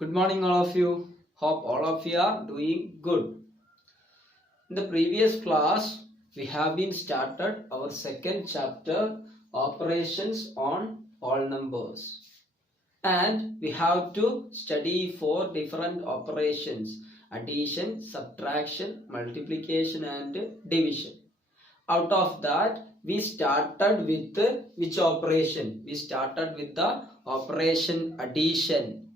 Good morning, all of you. Hope all of you are doing good. In the previous class, we have been started our second chapter, operations on all numbers. And we have to study 4 different operations: addition, subtraction, multiplication and division. Out of that, we started with which operation? We started with the operation addition.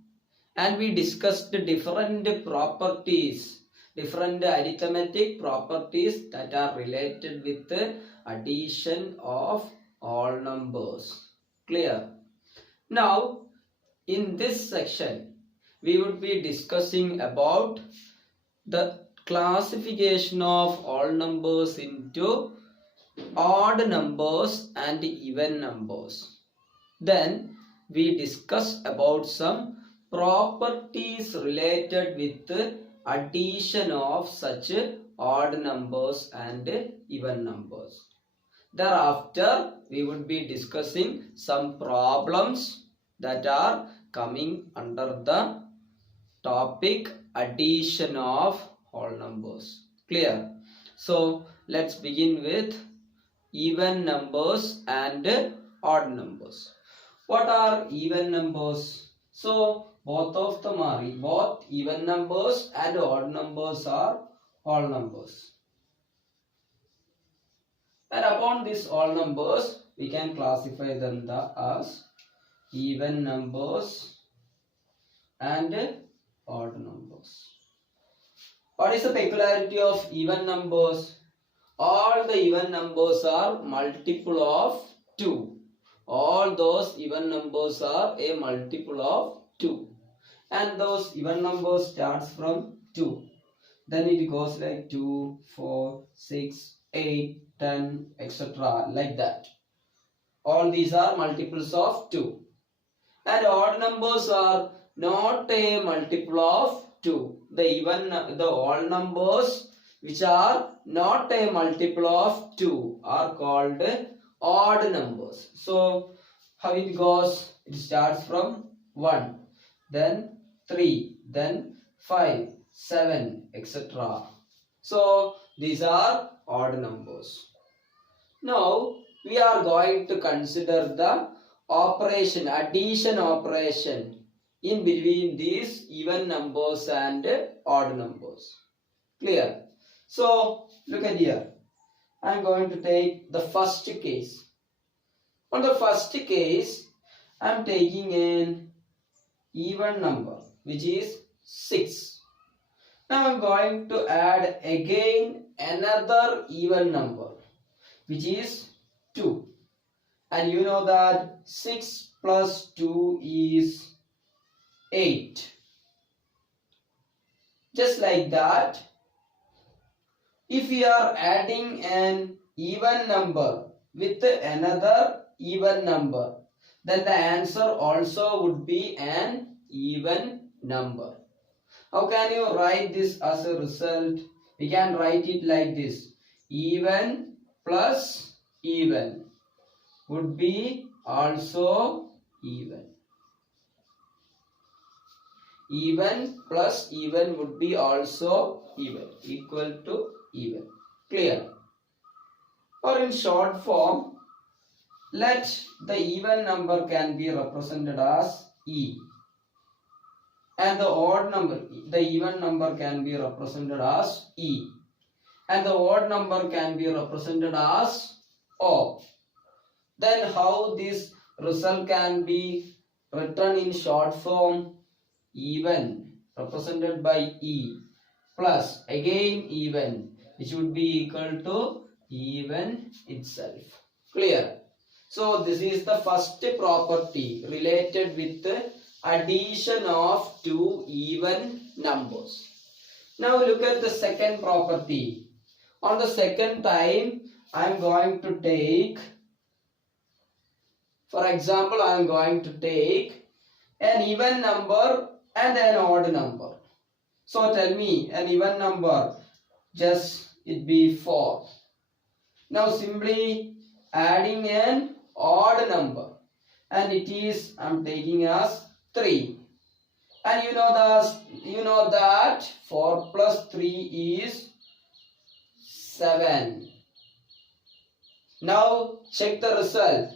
And we discussed different properties, different arithmetic properties that are related with the addition of all numbers. Clear? Now, in this section, we would be discussing about the classification of all numbers into odd numbers and even numbers. Then we discuss about some properties related with addition of such odd numbers and even numbers. Thereafter, we would be discussing some problems that are coming under the topic addition of whole numbers. Clear? So, let's begin with even numbers and odd numbers. What are even numbers? So, both even numbers and odd numbers are whole numbers. And upon these whole numbers, we can classify them as even numbers and odd numbers. What is the peculiarity of even numbers? All the even numbers are multiple of 2. All those even numbers are a multiple of 2. And those even numbers starts from 2. Then it goes like 2, 4, 6, 8, 10, etc. like that. All these are multiples of 2. And odd numbers are not a multiple of 2. The odd numbers which are not a multiple of 2 are called odd numbers. So how it goes? It starts from 1, then 3, then 5, 7, etc. So these are odd numbers. Now we are going to consider the operation, addition operation in between these even numbers and odd numbers. Clear? So look at here. I am going to take the first case. On the first case, I am taking an even number which is 6. Now I am going to add again another even number which is 2. And you know that 6 plus 2 is 8. Just like that, if we are adding an even number with another even number, then the answer also would be an even number. How can you write this as a result? We can write it like this: even plus even would be also even. Even plus even would be also even, equal to even. Clear? Or in short form, let the even number can be represented as E, and the odd number, the even number can be represented as E, and the odd number can be represented as O. Then how this result can be written in short form? Even represented by E plus again even, which would be equal to even itself. Clear? So this is the first property related with the addition of 2 even numbers. Now look at the second property. On the second time, I am going to take, for example, I am going to take an even number and an odd number. So tell me, an even number, just it be 4. Now simply adding an odd number, and it is, I am taking as 3. And you know that 4 plus 3 is 7. Now check the result.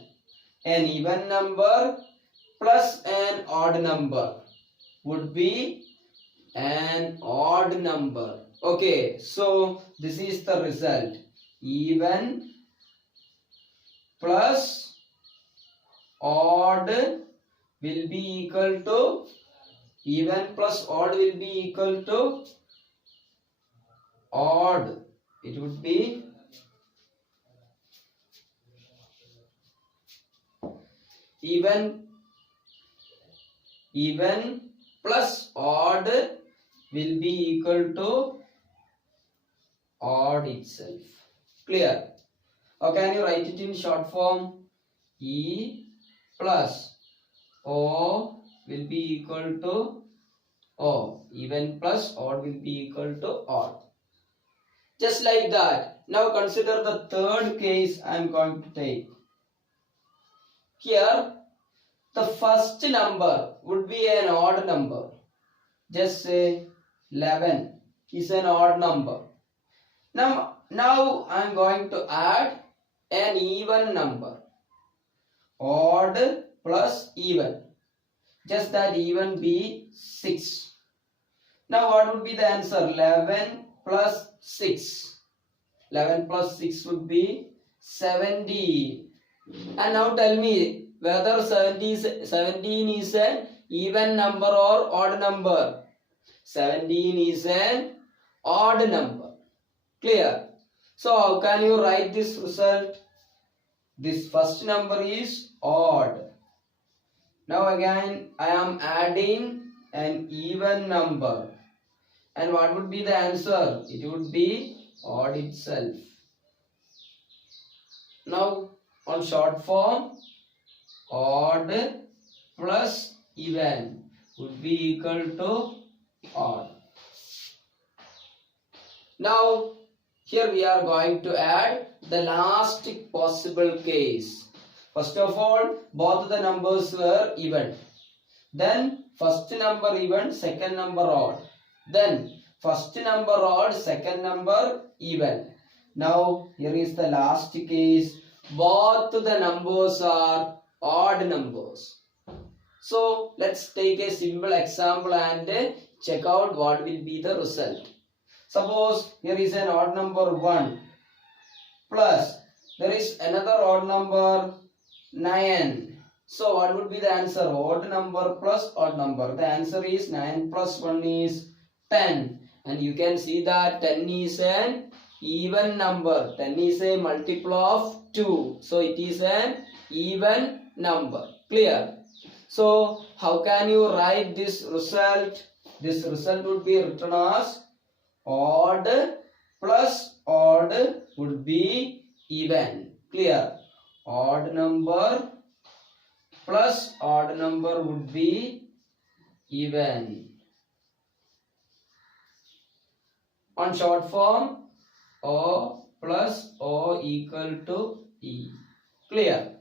An even number plus an odd number would be an odd number. Okay, so this is the result. Even plus odd will be equal to, even plus odd will be equal to odd. It would be even plus odd will be equal to odd itself. Clear? Or can you write it in short form? E plus O will be equal to O. Even plus odd will be equal to odd. Just like that. Now consider the third case I am going to take. Here the first number would be an odd number. Just say 11 is an odd number. Now I am going to add an even number. Odd plus even. Just that even be 6. Now what would be the answer? 11 plus 6. 11 plus 6 would be 17. And now tell me whether 17 is an even number or odd number. 17 is an odd number. Clear? So how can you write this result? This first number is odd. Now again I am adding an even number. And what would be the answer? It would be odd itself. Now on short form, odd plus even would be equal to odd. Now here we are going to add the last possible case. First of all, both the numbers were even. Then first number even, second number odd. Then first number odd, second number even. Now here is the last case. Both the numbers are odd numbers. So let's take a simple example and check out what will be the result. Suppose here is an odd number 1 plus there is another odd number 9. So what would be the answer? Odd number plus odd number. The answer is 9 plus 1 is 10. And you can see that 10 is an even number. 10 is a multiple of 2. So it is an even number. Clear? So how can you write this result? This result would be written as odd plus odd would be even. Clear? Odd number plus odd number would be even. On short form, O plus O equal to E. Clear?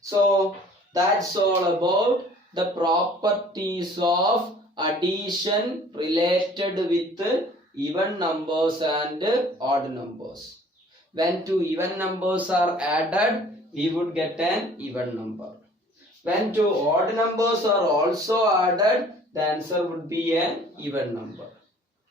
So that's all about the properties of addition related with even numbers and odd numbers. When two even numbers are added, we would get an even number. When two odd numbers are also added, the answer would be an even number.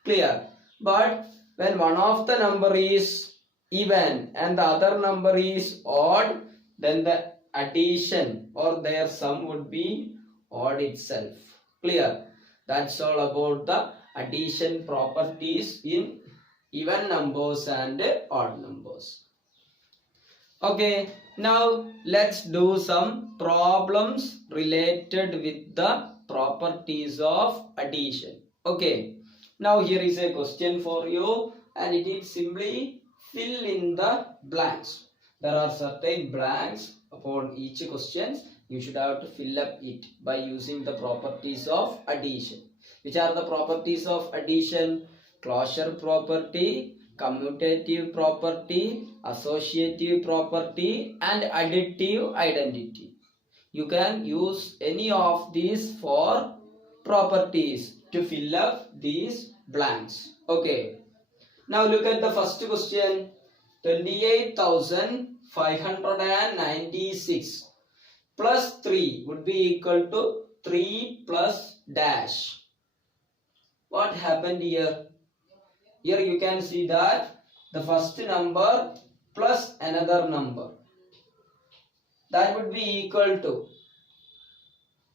Clear? But when one of the number is even and the other number is odd, then the addition or their sum would be odd itself. Clear? That's all about the addition properties in even numbers and odd numbers. Okay, now let's do some problems related with the properties of addition. Okay, now here is a question for you and it is simply fill in the blanks. There are certain blanks upon each question. You should have to fill up it by using the properties of addition. Which are the properties of addition? Closure property, commutative property, associative property and additive identity. You can use any of these for properties to fill up these blanks. Okay. Now look at the first question. 28,596 plus 3 would be equal to 3 plus dash. What happened here? Here you can see that the first number plus another number. That would be equal to,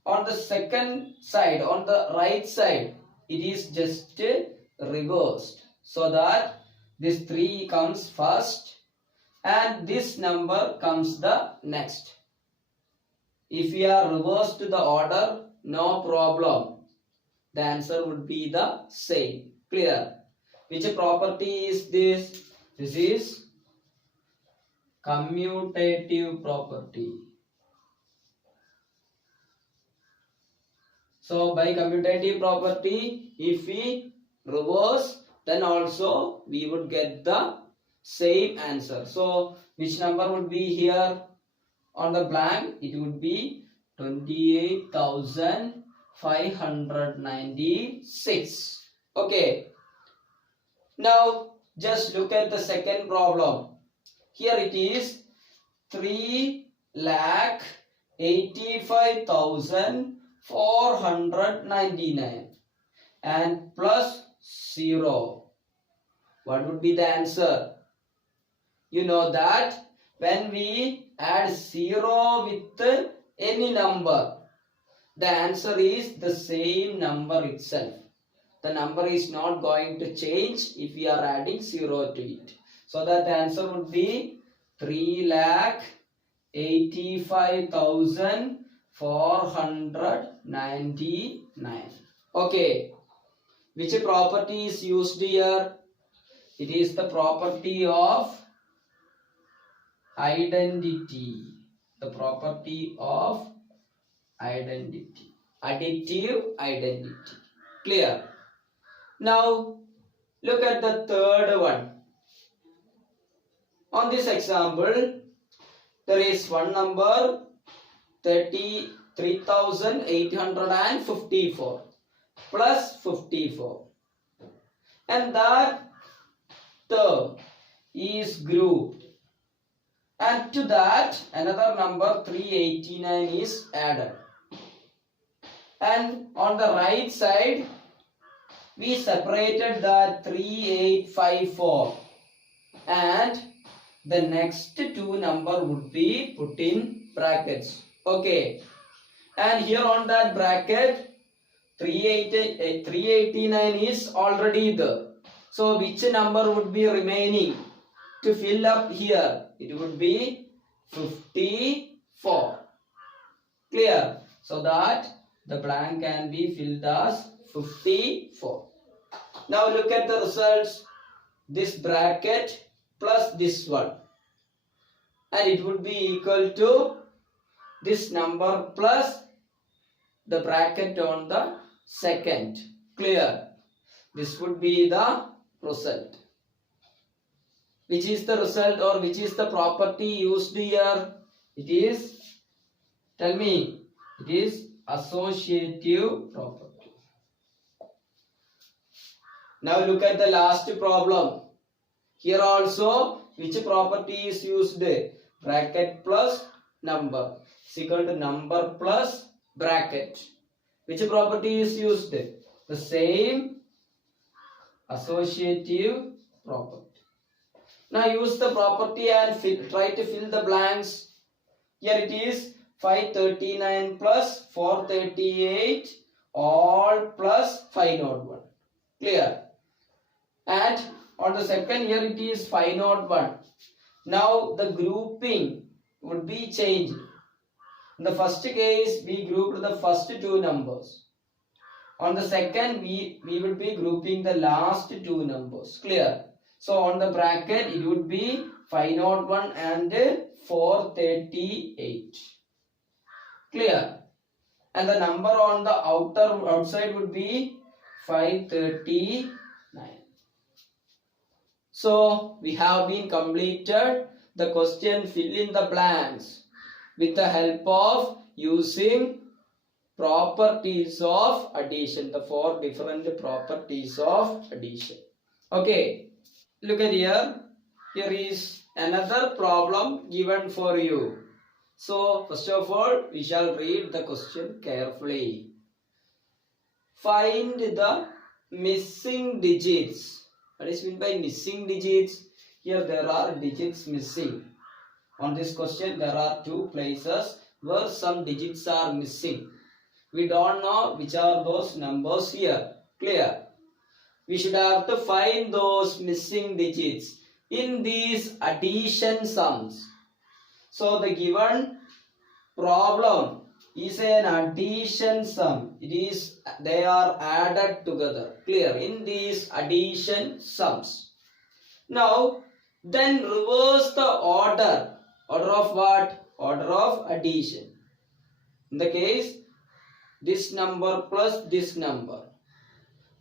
on the second side, on the right side, it is just reversed. So that this 3 comes first and this number comes the next. If we are reversed to the order, no problem. The answer would be the same. Clear? Which property is this? This is commutative property. So by commutative property, if we reverse, then also we would get the same answer. So which number would be here on the blank? It would be 28,596. Okay. Now just look at the second problem. Here it is 3,85,499 and plus 0. What would be the answer? You know that when we add 0 with any number, the answer is the same number itself. The number is not going to change if we are adding 0 to it. So that the answer would be 3,85,499. Okay. Which property is used here? It is the property of identity. The property of identity. Additive identity. Clear? Now look at the third one. On this example, there is one number 33,854 plus 54, and that term is grouped, and to that another number 389 is added, and on the right side we separated that 3854 and the next two number would be put in brackets. Okay. And here on that bracket 389 is already there. So which number would be remaining to fill up here? It would be 54. Clear? So that the blank can be filled as 54. Now look at the results. This bracket plus this one, and it would be equal to this number plus the bracket on the second. Clear? This would be the result. Which is the result, or which is the property used here? It is, tell me, it is associative property. Now look at the last problem. Here also, which property is used? Bracket plus number is equal to number plus bracket. Which property is used? The same associative property. Now use the property and try to fill the blanks. Here it is 539 plus 438 all plus 501. Clear? And on the second, here it is 501. Now the grouping would be changed. In the first case, we grouped the first two numbers. On the second, we would be grouping the last two numbers. Clear? So on the bracket, it would be 501 and 438. Clear? And the number on the outside would be 539. So we have been completed the question fill in the blanks with the help of using properties of addition, the 4 different properties of addition. Okay, look at here. Here is another problem given for you. So first of all, we shall read the question carefully. Find the missing digits. What is meant by missing digits? Here there are digits missing. On this question there are 2 places where some digits are missing. We don't know which are those numbers here. Clear? We should have to find those missing digits in these addition sums. So the given problem is an addition sum. They are added together. Clear? In these addition sums. Now then reverse the order. Order of what? Order of addition. In the case, this number plus this number.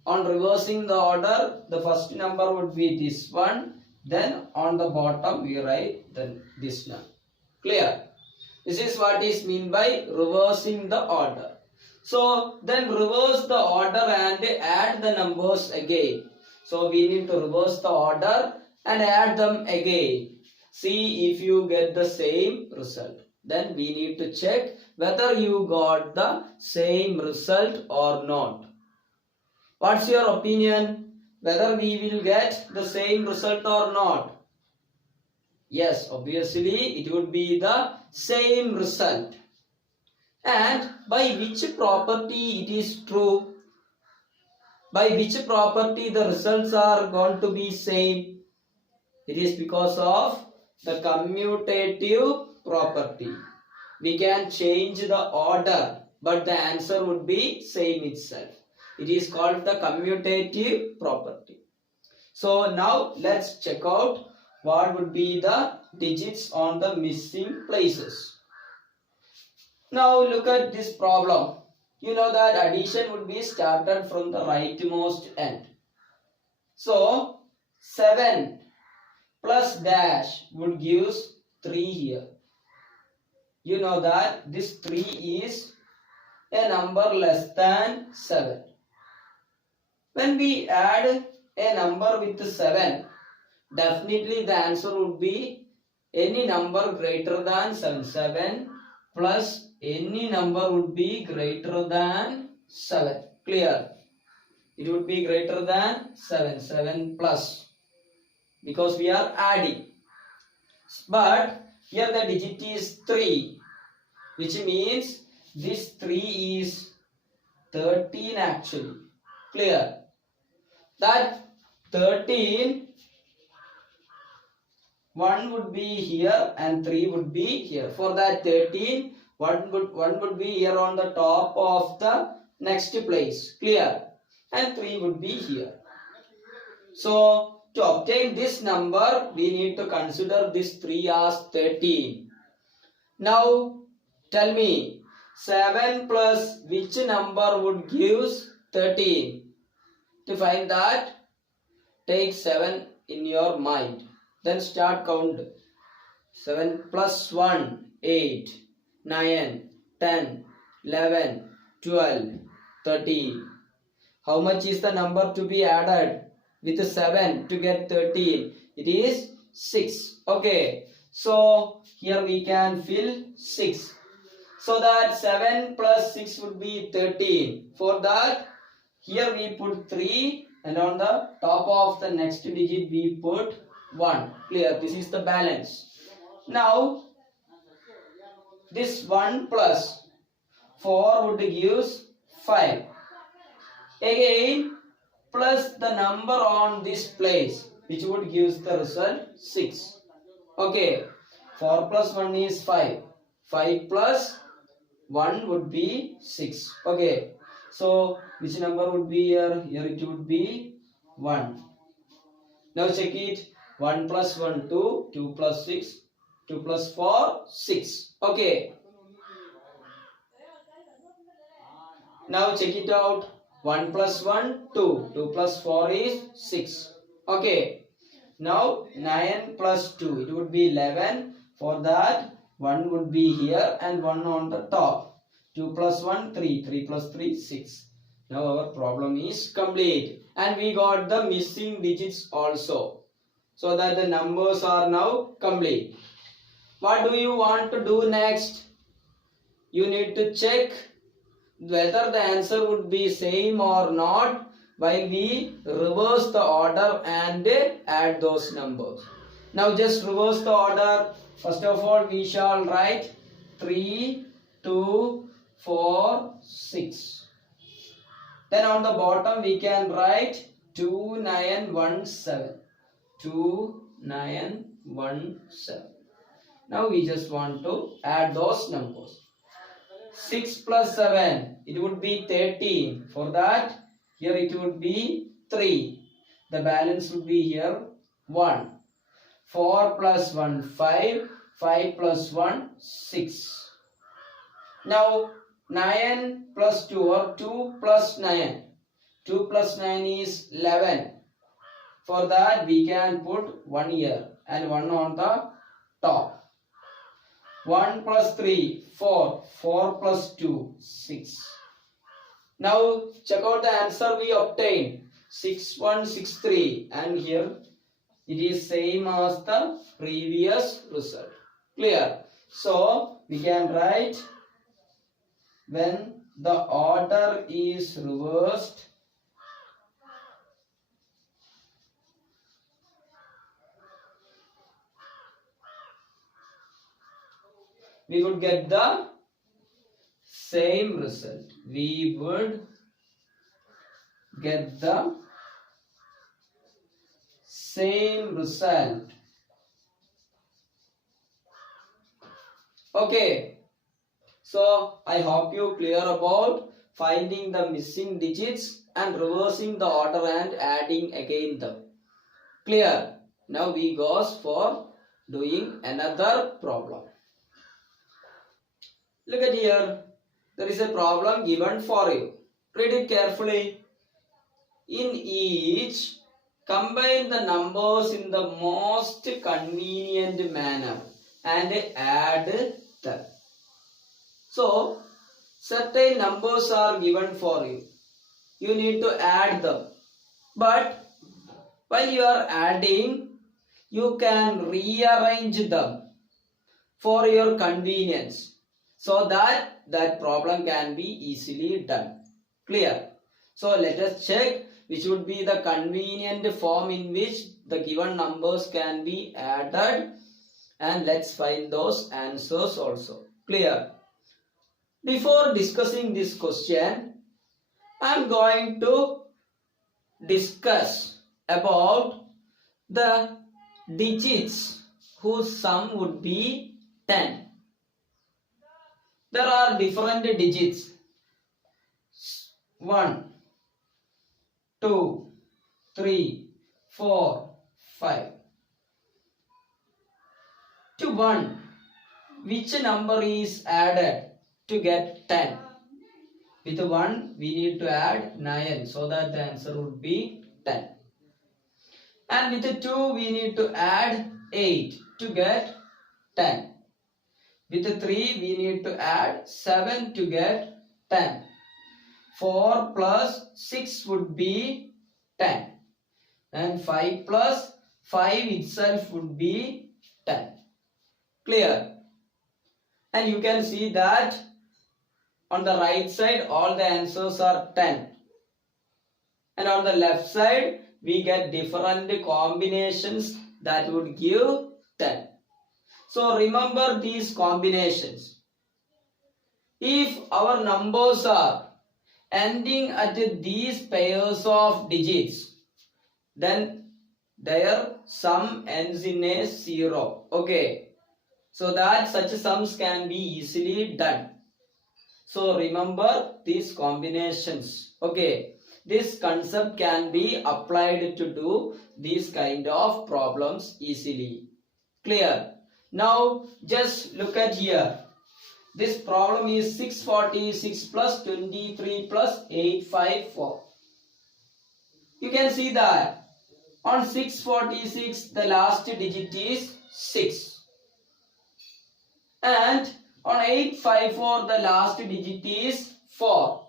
On reversing the order, the first number would be this one. Then on the bottom we write then this one. Clear? This is what is meant by reversing the order. So then reverse the order and add the numbers again. So we need to reverse the order and add them again. See if you get the same result. Then we need to check whether you got the same result or not. What's your opinion? Whether we will get the same result or not? Yes, obviously it would be the same result. And by which property it is true? By which property the results are going to be same? It is because of the commutative property. We can change the order, but the answer would be same itself. It is called the commutative property. So now let's check out what would be the digits on the missing places. Now look at this problem. You know that addition would be started from the rightmost end. So 7 plus dash would give 3 here. You know that this 3 is a number less than 7. When we add a number with 7, definitely the answer would be any number greater than 7. 7 plus any number would be greater than 7. Clear? It would be greater than 7. 7 plus. Because we are adding. But here the digit is 3. Which means this 3 is 13 actually. Clear? That 13, 1 would be here and 3 would be here. For that 13, 1 would be here on the top of the next place. Clear? And 3 would be here. So to obtain this number, we need to consider this 3 as 13. Now tell me, 7 plus which number would give 13? To find that, take 7 in your mind. Then start count. 7 plus 1, 8, 9, 10, 11, 12, 13. How much is the number to be added with 7 to get 13? It is 6. Okay. So here we can fill 6. So that 7 plus 6 would be 13. For that, here we put 3 and on the top of the next digit we put 1. Clear? This is the balance. Now, this 1 plus 4 would give 5. Again, plus the number on this place, which would give the result 6. Okay, 4 plus 1 is 5. 5 plus 1 would be 6. Okay, so which number would be here? Here it would be 1. Now check it. 1 plus 1, 2. 2 plus 6. 2 plus 4, 6. Okay. Now check it out. 1 plus 1, 2. 2 plus 4 is 6. Okay. Now 9 plus 2. It would be 11. For that, 1 would be here and 1 on the top. 2 plus 1, 3. 3 plus 3, 6. Now our problem is complete. And we got the missing digits also. So that the numbers are now complete. What do you want to do next? You need to check whether the answer would be same or not while we reverse the order and add those numbers. Now just reverse the order. First of all, we shall write 3, 2, 4, 6. Then on the bottom we can write 2917. 2917. Now we just want to add those numbers. 6 plus 7, it would be 13. For that, here it would be 3. The balance would be here 1. 4 plus 1, 5. 5 plus 1, 6. Now 9 plus 2 or 2 plus 9. 2 plus 9 is 11. For that we can put 1 here and 1 on the top. 1 plus 3, 4. 4 plus 2, 6. Now check out the answer we obtained. 6163, and here it is same as the previous result. Clear? So we can write when the order is reversed, we would get the same result. We would get the same result. Okay. So I hope you clear about finding the missing digits and reversing the order and adding again them. Clear? Now we goes for doing another problem. Look at here. There is a problem given for you. Read it carefully. In each, combine the numbers in the most convenient manner and add them. So, certain numbers are given for you. You need to add them. But while you are adding, you can rearrange them for your convenience, so that problem can be easily done. Clear? So let us check which would be the convenient form in which the given numbers can be added, and let's find those answers also. Clear? Before discussing this question, I am going to discuss about the digits whose sum would be 10. There are different digits. 1, 2, 3, 4, 5. To 1, which number is added to get 10? With 1, we need to add 9, so that the answer would be 10. And with 2, we need to add 8 to get 10. With 3, we need to add 7 to get 10. 4 plus 6 would be 10. And 5 plus 5 itself would be 10. Clear? And you can see that on the right side all the answers are 10. And on the left side we get different combinations that would give 10. So remember these combinations. If our numbers are ending at these pairs of digits, then their sum ends in a 0. Okay. So that such sums can be easily done. So remember these combinations. Okay. This concept can be applied to do these kind of problems easily. Clear? Now just look at here. This problem is 646 plus 23 plus 854. You can see that on 646 the last digit is 6. And On 854, the last digit is 4.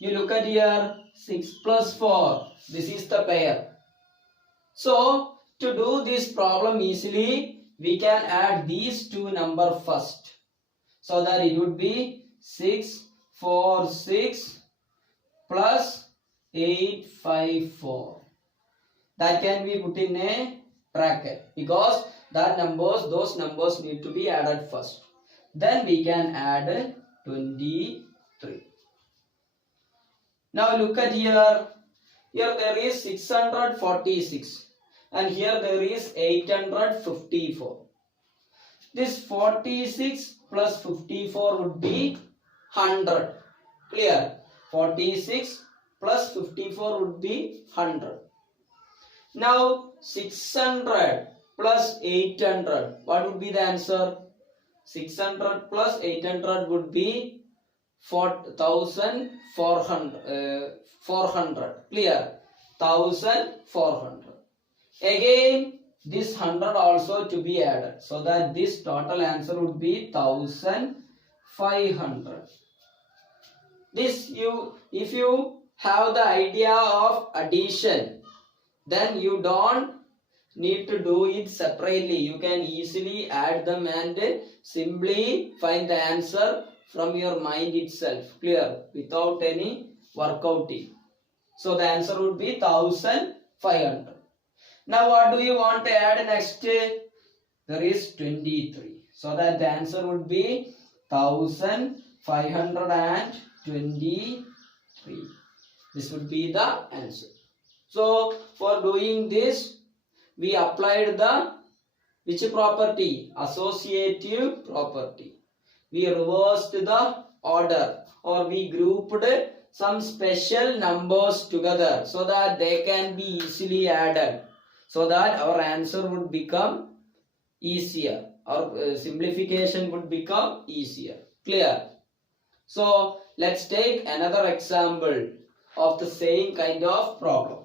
You look at here, 6 plus 4. This is the pair. So, to do this problem easily, we can add these two numbers first. So that it would be 646 plus 854. That can be put in a bracket because those numbers need to be added first. Then we can add 23. Now look at here. Here there is 646 and here there is 854. This 46 plus 54 would be 100. Clear? 46 plus 54 would be 100. Now 600 plus 800. What would be the answer? 600 plus 800 would be 400. Clear? 1400. Again, this 100 also to be added. So that this total answer would be 1500. If you have the idea of addition, then you don't need to do it separately. You can easily add them and simply find the answer from your mind itself. Clear? Without any workouting. So the answer would be 1500. Now what do you want to add next? There is 23. So that the answer would be 1523. This would be the answer. So for doing this, we applied the which property? Associative property. We reversed the order or we grouped some special numbers together so that they can be easily added. So that our answer would become easier. Our simplification would become easier. Clear? So let's take another example of the same kind of problem.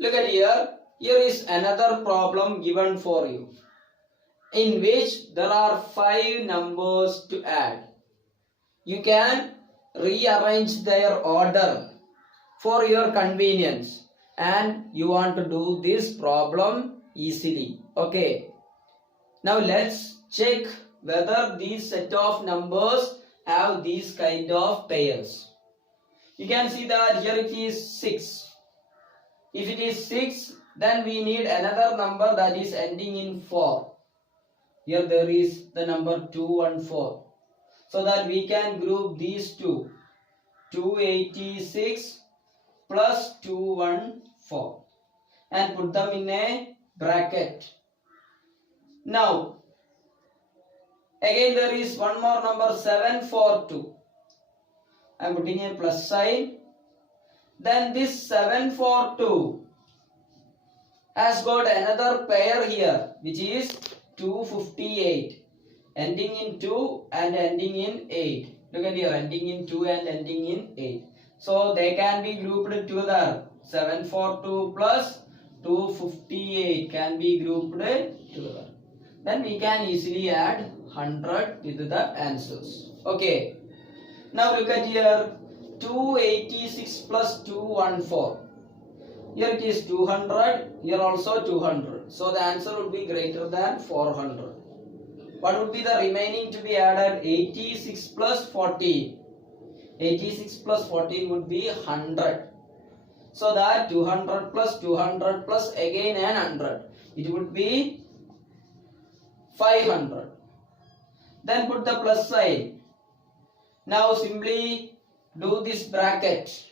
Look at here. Here is another problem given for you, in which there are 5 numbers to add. You can rearrange their order for your convenience and you want to do this problem easily. Okay. Now let's check whether these set of numbers have these kind of pairs. You can see that here it is 6. If it is 6, then we need another number that is ending in 4. Here there is the number 2 and 4. So that we can group these two. 286 plus 214 and put them in a bracket. Now, again there is one more number 742. I am putting a plus sign. Then this 742 has got another pair here, which is 258, ending in 2 and ending in 8. Look at here, ending in 2 and ending in 8. So they can be grouped together. 742 plus 258 can be grouped together. Then we can easily add 100 with the answers. Okay. Now look at here. 286 plus 214. Here it is 200. Here also 200. So the answer would be greater than 400. What would be the remaining to be added? 86 plus 14. 86 plus 14 would be 100. So that 200 plus 200 plus again an 100. It would be 500. Then put the plus sign. Now simply do this bracket.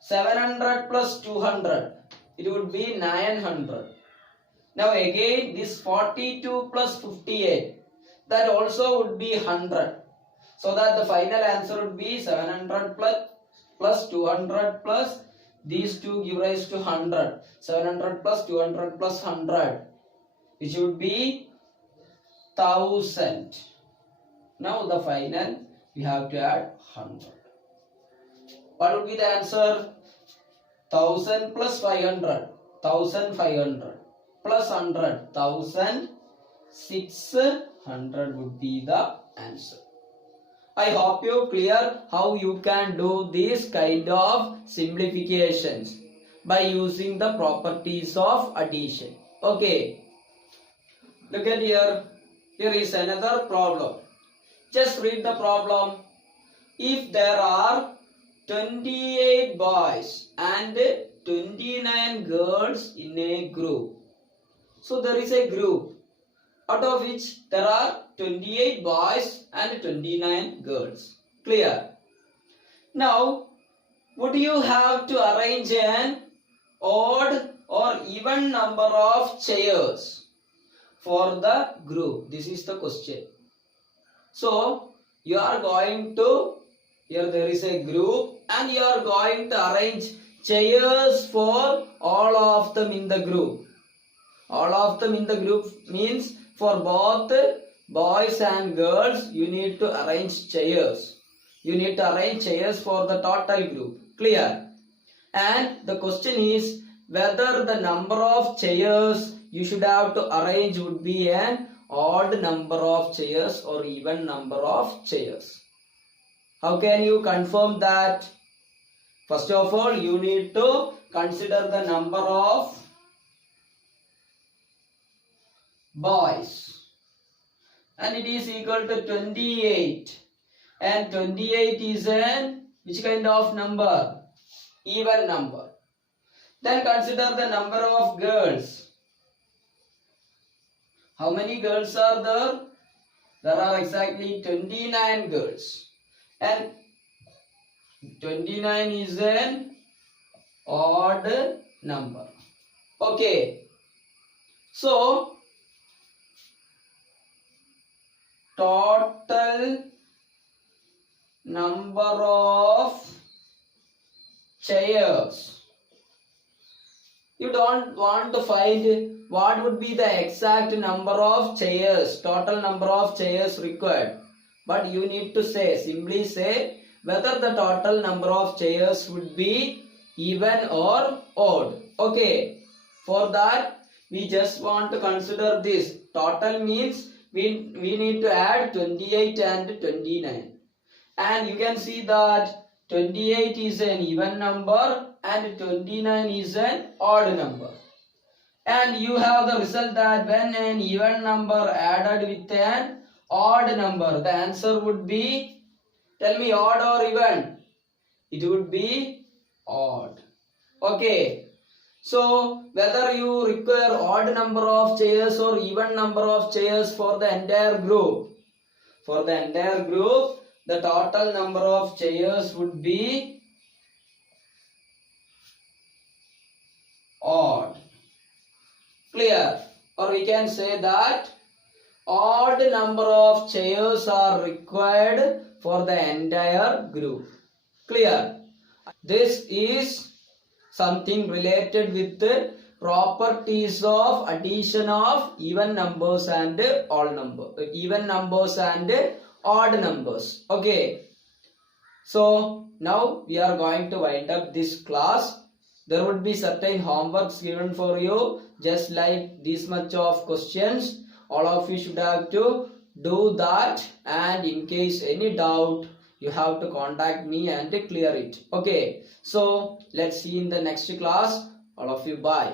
700 plus 200. It would be 900. Now again this 42 plus 58. That also would be 100. So that the final answer would be 700 plus 200 plus these two give rise to 100. 700 plus 200 plus 100. Which would be 1000. Now the final we have to add 100. What would be the answer? 1000 plus 500. 1500 plus 100. 1600. 100 would be the answer. I hope you clear how you can do this kind of simplifications by using the properties of addition. Okay, look at here. Here is another problem. Just read the problem. If there are 28 boys and 29 girls in a group. So there is a group out of which there are 28 boys and 29 girls. Clear? Now, would you have to arrange an odd or even number of chairs for the group? This is the question. So, you are going to, here there is a group and you are going to arrange chairs for all of them in the group. All of them in the group means for both boys and girls, you need to arrange chairs. You need to arrange chairs for the total group. Clear? And the question is whether the number of chairs you should have to arrange would be an odd number of chairs or even number of chairs. How can you confirm that? First of all, you need to consider the number of boys. And it is equal to 28. And 28 is an which kind of number? Even number. Then consider the number of girls. How many girls are there? There are exactly 29 girls. And 29 is an odd number. Okay. So, total number of chairs. You don't want to find what would be the exact number of chairs, total number of chairs required. But you need to say, simply say whether the total number of chairs would be even or odd. Okay, for that we just want to consider this. Total means we need to add 28 and 29. And you can see that 28 is an even number and 29 is an odd number. And you have the result that when an even number added with an odd number, the answer would be, tell me, odd or even? It would be odd. Okay. So, whether you require odd number of chairs or even number of chairs for the entire group, the total number of chairs would be odd. Clear? Or we can say that odd number of chairs are required for the entire group. Clear? This is something related with the properties of addition of even numbers and odd numbers. Okay. So now we are going to wind up this class. There would be certain homeworks given for you, just like this much of questions. All of you should have to do that, and in case any doubt, you have to contact me and clear it. Okay, so let's see in the next class. All of you, bye.